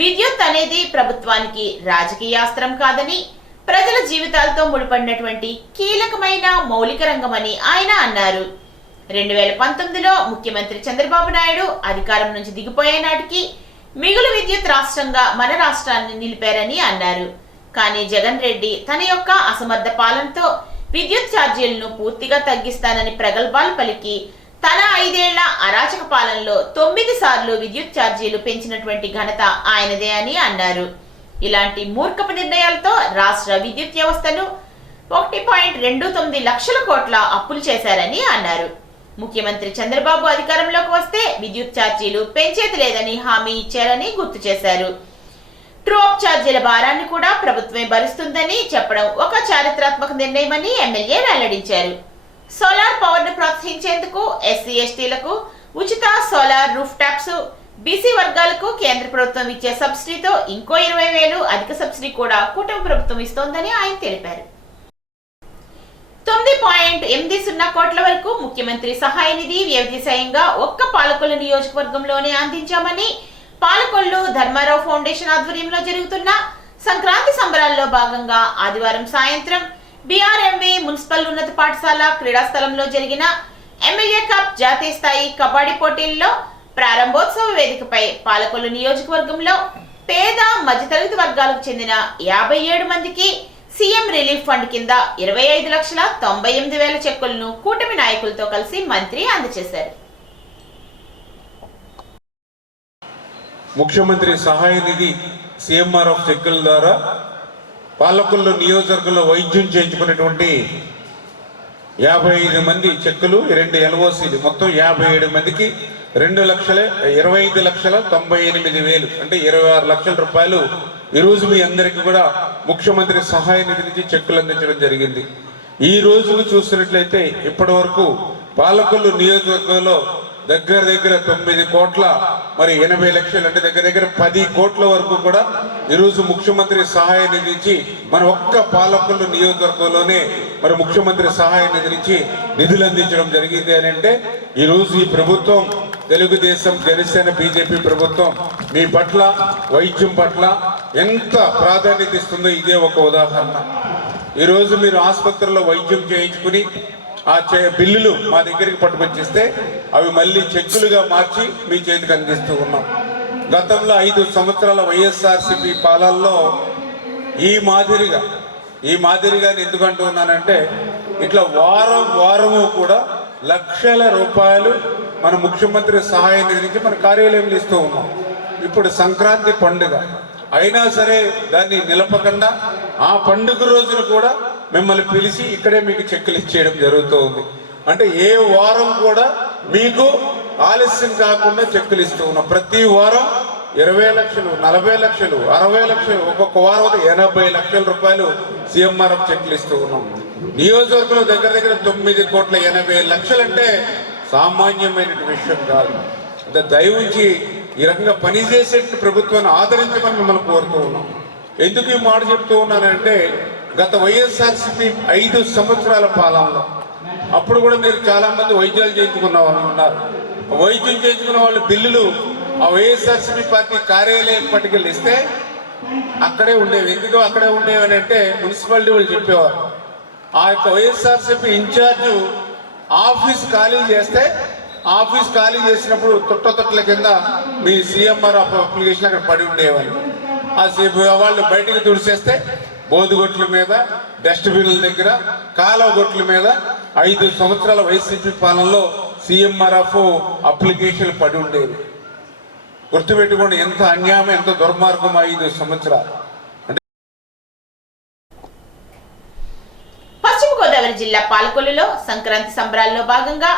విద్యుత్ అనేది ప్రభుత్వానికి రాజకీయ అస్త్రం కాదని, ప్రజల జీవితాలతో ముడిపడినటువంటి కీలకమైన మౌలిక రంగమని ఆయన అన్నారు. 2019లో ముఖ్యమంత్రి చంద్రబాబు నాయుడు అధికారం నుంచి దిగిపోయే నాటికి మిగులు విద్యుత్ రాష్ట్రంగా మన రాష్ట్రాన్ని నిలిపారని అన్నారు. కానీ జగన్ రెడ్డి తన యొక్క అసమర్థ పాలనతో విద్యుత్ ఛార్జీలను పూర్తిగా తగ్గిస్తానని ప్రగల్భాలు పలికి తన 5 ఏళ్ల అరాచక పాలనలో 9 సార్లు విద్యుత్ ఛార్జీలు పెంచినటువంటి ఘనత ఆయనదే అని అన్నారు. ఇలాంటి మూర్ఖపు నిర్ణయాలతో రాష్ట్ర విద్యుత్ వ్యవస్థను 1.29 లక్షల కోట్ల అప్పులు చేశారని అన్నారు. ముఖ్యమంత్రి చంద్రబాబు అధికారంలోకి వస్తే విద్యుత్ ఛార్జీలు పెంచేది లేదని హామీ ఇచ్చారని గుర్తు చేశారు. ట్రూఅప్ ఛార్జీల భారాన్ని కూడా ప్రభుత్వమే భరిస్తుందని చెప్పడం ఒక చారిత్రాత్మక నిర్ణయమని ఎమ్మెల్యే వెల్లడించారు. సోలార్ పవర్ ను ప్రోత్సహించేందుకు ఎస్సీ ఎస్టీలకు ఉచిత సోలార్ రూఫ్ టాప్స్, బీసీ వర్గాలకు కేంద్ర ప్రభుత్వం ఇచ్చే సబ్సిడీతో ఇంకో 20,000 అధిక సబ్సిడీ కూడా కూటమి ప్రభుత్వం ఇస్తోందని ఆయన తెలిపారు. 9.80 కోట్ల వరకు ముఖ్యమంత్రి సహాయ నిధి వ్యవసాయంగా ఒక్క పాలకొల్లు నియోజకవర్గంలోనే అందించామని పాలకొల్లు ధర్మారావు ఫౌండేషన్ ఆధ్వర్యంలో జరుగుతున్న సంక్రాంతి సంబరాల్లో భాగంగా ఆదివారం సాయంత్రం బీఆర్ఎంవీ మున్సిపల్ ఉన్నత పాఠశాల క్రీడాస్థలంలో జరిగిన ఎమ్మెల్యే కప్ జాతీయ స్థాయి కబడ్డీ పోటీల్లో ప్రారంభోత్సవ వేదికపై పాలకొల్లు నియోజకవర్గంలో పేద మధ్యతరగతి వర్గాలకు చెందిన 57 మందికి సీఎం రిలీఫ్ ఫండ్ కింద 25,98,000 చెక్కులను కూటమి నాయకులతో కలిసి మంత్రి అందజేశారు. ముఖ్యమంత్రి సహాయ నిధి సిఎంఆర్ఎఫ్ చెక్కుల ద్వారా పాలకొల్లు నియోజకవర్గంలో వైద్యం చేయించుకున్నటువంటి 55 మంది చెక్కులు, 2 ఎల్ఓసీలు, మొత్తం 57 మందికి 2,25,98,000 అంటే 26 లక్షల రూపాయలు ఈరోజు మీ అందరికీ కూడా ముఖ్యమంత్రి సహాయ నిధి నుంచి చెక్కులు అందించడం జరిగింది. ఈ రోజును చూసినట్లయితే ఇప్పటి వరకు పాలకొల్లు నియోజకవర్గంలో దగ్గర 9 కోట్ల 80 లక్షలు అంటే దగ్గర 10 కోట్ల వరకు కూడా ఈరోజు ముఖ్యమంత్రి సహాయ నిధి నుంచి మన ఒక్క పాలకొల్లు నియోజకవర్గంలోనే ముఖ్యమంత్రి సహాయ నిధి నుంచి నిధులు అందించడం జరిగింది అని అంటే ఈరోజు ఈ ప్రభుత్వం తెలుగుదేశం, జనసేన, బీజేపీ ప్రభుత్వం మీ పట్ల, వైద్యం పట్ల ఎంత ప్రాధాన్యత ఇస్తుందో ఇదే ఒక ఉదాహరణ. ఈరోజు మీరు ఆసుపత్రిలో వైద్యం చేయించుకుని ఆ బిల్లులు మా దగ్గరికి పట్టుకొచ్చిస్తే అవి మళ్ళీ చెక్కులుగా మార్చి మీ చేతికి అందిస్తూ ఉన్నాం. గతంలో 5 సంవత్సరాల వైఎస్ఆర్సీపీ పాలనలో ఈ మాదిరిగా ఎందుకంటూ ఉన్నానంటే ఇట్లా వారము కూడా లక్షల రూపాయలు మన ముఖ్యమంత్రి సహాయ నిధి నుంచి మన కార్యాలయంలో ఇస్తూ ఉన్నాం. ఇప్పుడు సంక్రాంతి పండుగ అయినా సరే దాన్ని నిలపకుండా ఆ పండుగ రోజున కూడా మిమ్మల్ని పిలిచి ఇక్కడే మీకు చెక్కులు ఇచ్చేయడం జరుగుతూ ఉంది. అంటే ఏ వారం కూడా మీకు ఆలస్యం కాకుండా చెక్కులు ఇస్తూ ఉన్నాం. ప్రతి వారం 20 లక్షలు, 40 లక్షలు, 60 లక్షలు, ఒక్కొక్క వారం 80 లక్షల రూపాయలు సీఎంఆర్ఎఫ్ చెక్కులు ఇస్తూ ఉన్నాం. నియోజకవర్గంలో దగ్గర 9,80,00,000 అంటే సామాన్యమైన విషయం కాదు. దయవుంచి ఈ రకంగా పనిచేసే ప్రభుత్వాన్ని ఆదరించమని మిమ్మల్ని కోరుతూ ఉన్నాం. ఎందుకు ఈ మాట చెప్తూ ఉన్నానంటే గత వైఎస్ఆర్సీపీ 5 సంవత్సరాల పాలనలో అప్పుడు కూడా మీరు చాలా మంది వైద్యాలు చేయించుకున్న వాళ్ళు ఉన్నారు. వైద్యం చేయించుకున్న వాళ్ళు బిల్లులు ఆ వైఎస్ఆర్సీపీ పార్టీ కార్యాలయం పట్టుకెళ్ళి ఇస్తే అక్కడే ఉండేవి. ఎందుకు అక్కడే ఉండేవి అని అంటే మున్సిపాలిటీ వాళ్ళు చెప్పేవారు. ఆ యొక్క వైఎస్ఆర్సీపీ ఇన్ఛార్జు ఆఫీస్ ఖాళీ చేస్తే ఆఫీస్ ఖాళీ చేసినప్పుడు తొట్టల కింద మీ సీఎంఆర్ అప్లికేషన్ అక్కడ పడి ఉండేవాళ్ళు. ఆ వాళ్ళు బయటికి తుడిచేస్తే బోధుగొట్ల మీద, డస్ట్బిన్ల దగ్గర, కాలువ గొట్ల మీద 5 సంవత్సరాల వైసీపీ పాలనలో సీఎంఆర్ఎఫ్ అప్లికేషన్లు పడి ఉండేవి. గుర్తుపెట్టుకోండి ఎంత అన్యాయం, ఎంత దుర్మార్గం 5 సంవత్సరాలు. పశ్చిమ గోదావరి జిల్లా పాలకొల్లులో సంక్రాంతి సంబరాల్లో భాగంగా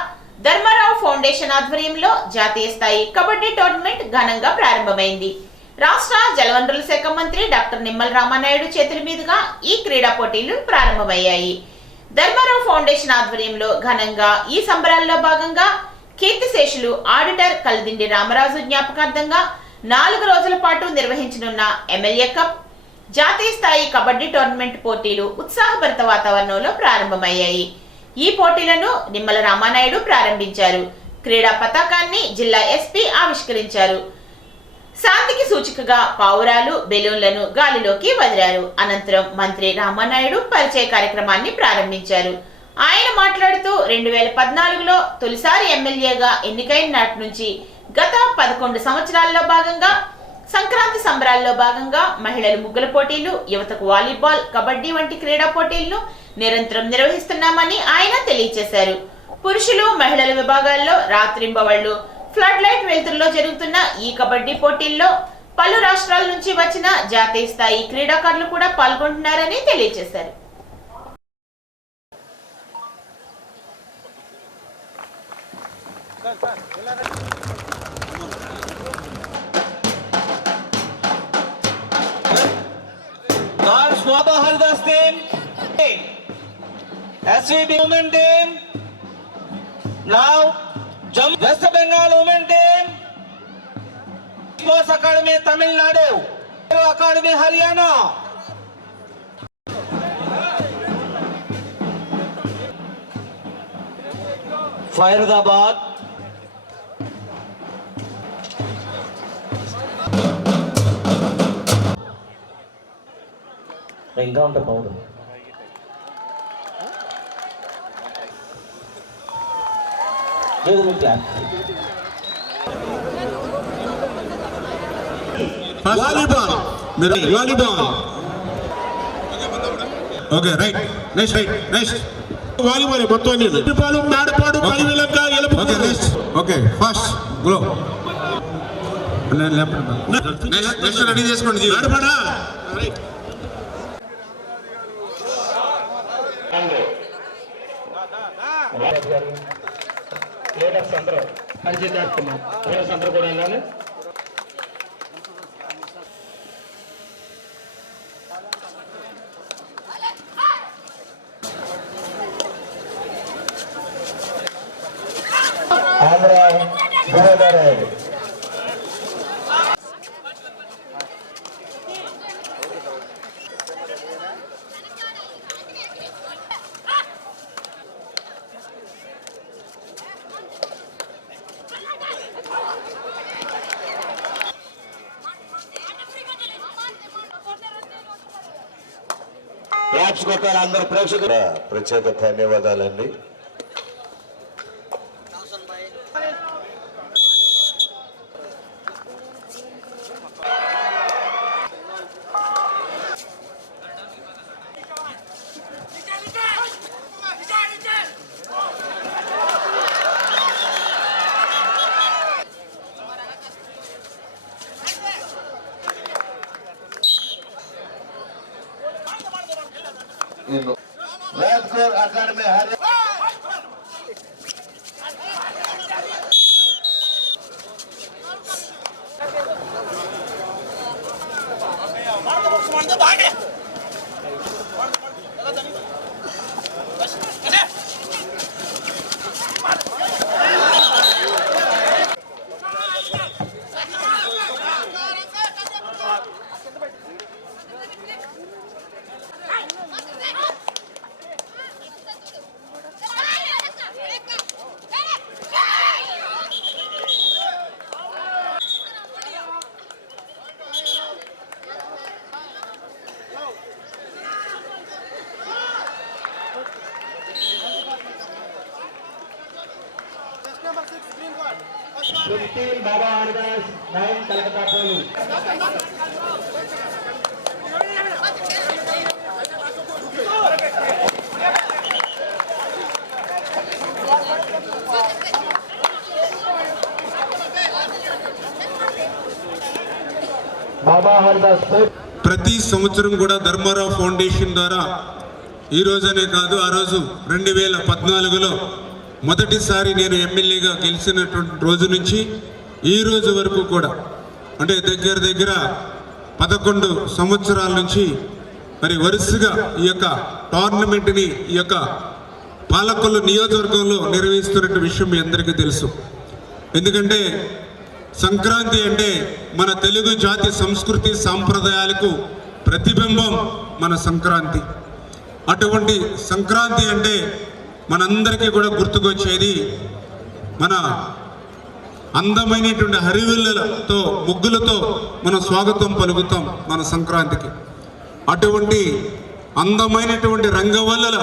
ధర్మారావు ఫౌండేషన్ ఆధ్వర్యంలో జాతీయ స్థాయి కబడ్డీ టోర్నమెంట్ ఘనంగా ప్రారంభమైంది. రాష్ట్ర జలవనరుల శాఖ మంత్రి డాక్టర్ నిమ్మల రామానాయుడు చేతుల మీదుగా ఈ క్రీడా పోటీలు ప్రారంభమయ్యాయి. ధర్మారావు ఫౌండేషన్ ఆధ్వర్యంలో ఘనంగా ఈ సంబరాల్లో భాగంగా కీర్తిశేషులు ఆడిటర్ కల్దిండి రామరాజు జ్ఞాపకార్థంగా 4 రోజుల పాటు నిర్వహించనున్న ఎమ్మెల్యే కప్ జాతీయ స్థాయి కబడ్డీ టోర్నమెంట్ పోటీలు ఉత్సాహభరిత వాతావరణంలో ప్రారంభమయ్యాయి. ఈ పోటీలను నిమ్మల రామానాయుడు ప్రారంభించారు. క్రీడా పతాకాన్ని జిల్లా ఎస్పీ ఆవిష్కరించారు. శాంతికి సూచికగా పావురాలు, బెలూన్లను గాలిలోకి వదిలారు. అనంతరం మంత్రి రామానాయుడు పరిచయ కార్యక్రమాన్ని ప్రారంభించారు. ఆయన మాట్లాడుతూ 2014లో తొలిసారి ఎమ్మెల్యేగా ఎన్నికైన నాటి నుంచి గత 11 సంవత్సరాల్లో భాగంగా సంక్రాంతి సంబరాల్లో భాగంగా మహిళలు ముగ్గుల పోటీలు, యువతకు వాలీబాల్, కబడ్డీ వంటి క్రీడా పోటీలను నిరంతరం నిర్వహిస్తున్నామని ఆయన తెలియజేశారు. పురుషులు, మహిళల విభాగాల్లో రాత్రింబవళ్లు ఫ్లడ్ లైట్ వెలుతురులో జరుగుతున్న ఈ కబడ్డీ పోటీల్లో పలు రాష్ట్రాల నుంచి వచ్చిన జాతీయ స్థాయి క్రీడాకారులు కూడా పాల్గొంటున్నారని తెలియజేశారు. SVB women team. Now, West Bengal women team. Sports Academy Tamil Nadu. Academy Haryana. Faridabad. Encounter powder. Volleyball volleyball okay right next volleyball మొత్తం వాలీబాల్ నాడపాడు పైవిలంక ఎలుపు okay next okay first glow next ready చేసుకోండి నాడపాడా right leaders అందరూ పరిచయం leaders అందరూ కూడా వెళ్ళాలి. అందరు ప్రేక్షకులు ప్రత్యేక ధన్యవాదాలండి. అకాడమీ బాబా హరిదాస్ 9 కలకత్తా పోలీస్. బాబా హరిదాస్ ప్రతి సంవత్సరం కూడా ధర్మారావు ఫౌండేషన్ ద్వారా ఈ రోజనే కాదు ఆ రోజు 2014లో మొదటిసారి నేను ఎమ్మెల్యేగా గెలిచినటువంటి రోజు నుంచి ఈ రోజు వరకు కూడా అంటే దగ్గర 11 సంవత్సరాల నుంచి మరి వరుసగా ఈ యొక్క టోర్నమెంట్ని ఈ యొక్క పాలకొల్లు నియోజకవర్గంలో నిర్వహిస్తున్న విషయం మీ అందరికీ తెలుసు. ఎందుకంటే సంక్రాంతి అంటే మన తెలుగు జాతి సంస్కృతి సాంప్రదాయాలకు ప్రతిబింబం మన సంక్రాంతి. అటువంటి సంక్రాంతి అంటే మనందరికీ కూడా గుర్తుకొచ్చేది మన అందమైనటువంటి హరివిల్లలతో ముగ్గులతో మనం స్వాగతం పలుకుతాం మన సంక్రాంతికి. అటువంటి అందమైనటువంటి రంగవల్లుల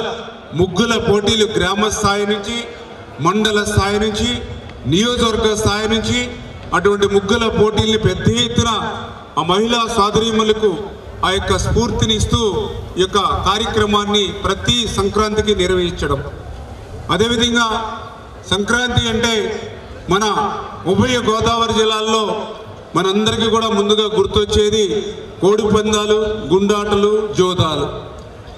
ముగ్గుల పోటీలు గ్రామ స్థాయి నుంచి, మండల స్థాయి నుంచి, నియోజకవర్గ స్థాయి నుంచి అటువంటి ముగ్గుల పోటీల్ని పెద్ద ఎత్తున ఆ మహిళా సోదరీమణులకు ఆ యొక్క స్ఫూర్తిని ఇస్తూ ఈ యొక్క కార్యక్రమాన్ని ప్రతి సంక్రాంతికి నిర్వహించడం. అదేవిధంగా సంక్రాంతి అంటే మన ఉభయ గోదావరి జిల్లాల్లో మనందరికీ కూడా ముందుగా గుర్తొచ్చేది కోడి పందాలు, గుండాటలు, జోదాలు.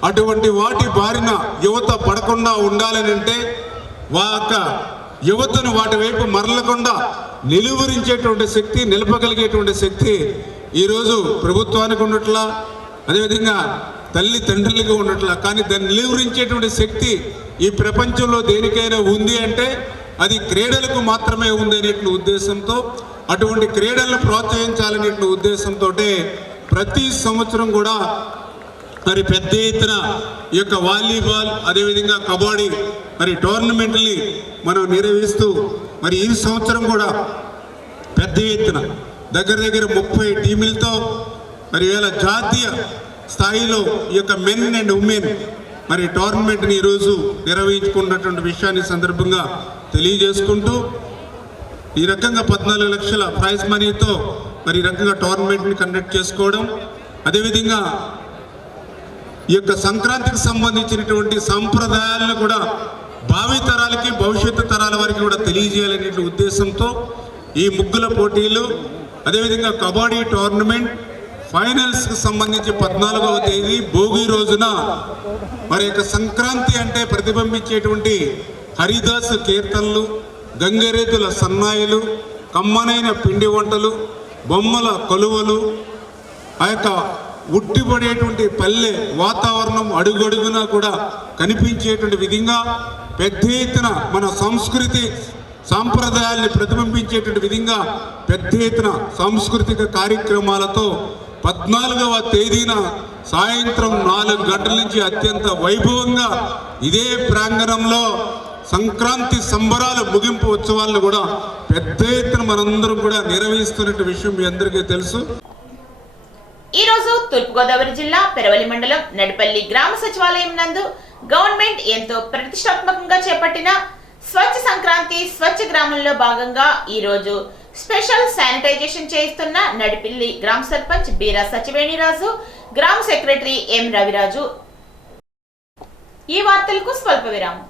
అటువంటి వాటి బారిన యువత పడకుండా ఉండాలని అంటే యువతను వాటి వైపు మరలకుండా నిలువరించేటువంటి శక్తి, నిలపగలిగేటువంటి శక్తి ఈరోజు ప్రభుత్వానికి ఉన్నట్లా, అదేవిధంగా తల్లి తండ్రులకి ఉన్నట్లా. కానీ దాన్ని నిలువరించేటువంటి శక్తి ఈ ప్రపంచంలో దేనికైనా ఉంది అంటే అది క్రీడలకు మాత్రమే ఉంది అనేటువంటి ఉద్దేశంతో, అటువంటి క్రీడలను ప్రోత్సహించాలనే ఉద్దేశంతో ప్రతి సంవత్సరం కూడా మరి పెద్ద ఎత్తున ఈ యొక్క వాలీబాల్, అదేవిధంగా కబడ్డీ మరి టోర్నమెంట్ని మనం నిర్వహిస్తూ మరి ఈ సంవత్సరం కూడా పెద్ద ఎత్తున దగ్గర 30 టీములతో మరి ఇవాళ జాతీయ స్థాయిలో ఈ యొక్క మెన్ అండ్ ఉమెన్ మరి టోర్నమెంట్ని ఈరోజు నిర్వహించుకున్నటువంటి విషయాన్ని సందర్భంగా తెలియజేసుకుంటూ ఈ రకంగా 14 లక్షల ప్రైజ్ మనీతో మరి ఈ రకంగా టోర్నమెంట్ని కండక్ట్ చేసుకోవడం, అదేవిధంగా ఈ యొక్క సంక్రాంతికి సంబంధించినటువంటి సంప్రదాయాలను కూడా భావితరాలకి, భవిష్యత్తు తరాల వారికి కూడా తెలియజేయాలనే ఉద్దేశంతో ఈ ముగ్గుల పోటీలు, అదేవిధంగా కబడ్డీ టోర్నమెంట్ ఫైనల్స్కి సంబంధించి 14వ తేదీ భోగి రోజున మరి యొక్క సంక్రాంతి అంటే ప్రతిబింబించేటువంటి హరిదాసు కీర్తనలు, గంగరేతుల సన్నాయిలు, కమ్మనైన పిండి వంటలు, బొమ్మల కొలువలు, ఆ యొక్క ఉట్టిపడేటువంటి పల్లె వాతావరణం అడుగడుగునా కూడా కనిపించేటువంటి విధంగా పెద్ద ఎత్తున మన సంస్కృతి సాంప్రదాయాల్ని ప్రతిబింబించేటువంటి విధంగా పెద్ద ఎత్తున సాంస్కృతిక కార్యక్రమాలతో 14వ తేదీన సాయంత్రం 4 గంటల నుంచి అత్యంత వైభవంగా ఇదే ప్రాంగణంలో సంక్రాంతి సంబరాల ముగింపు ఉత్సవాలను కూడా పెద్ద ఎత్తున మనందరం కూడా నిర్వహిస్తున్న విషయం మీ అందరికీ తెలుసు. ఈ రోజు తూర్పుగోదావరి జిల్లా పెరవలి మండలం నడిపల్లి గ్రామ సచివాలయం నందు గవర్నమెంట్ ఎంతో ప్రతిష్టాత్మకంగా చేపట్టిన స్వచ్ఛ సంక్రాంతి స్వచ్ఛ గ్రామంలో భాగంగా ఈ రోజు స్పెషల్ శానిటైజేషన్ చేయిస్తున్న నడిపల్లి గ్రామ సర్పంచ్ బీరా సచివేణిరాజు, గ్రామ సెక్రటరీ ఎం రవిరాజు. ఈ వార్తలకు స్వల్ప విరామం.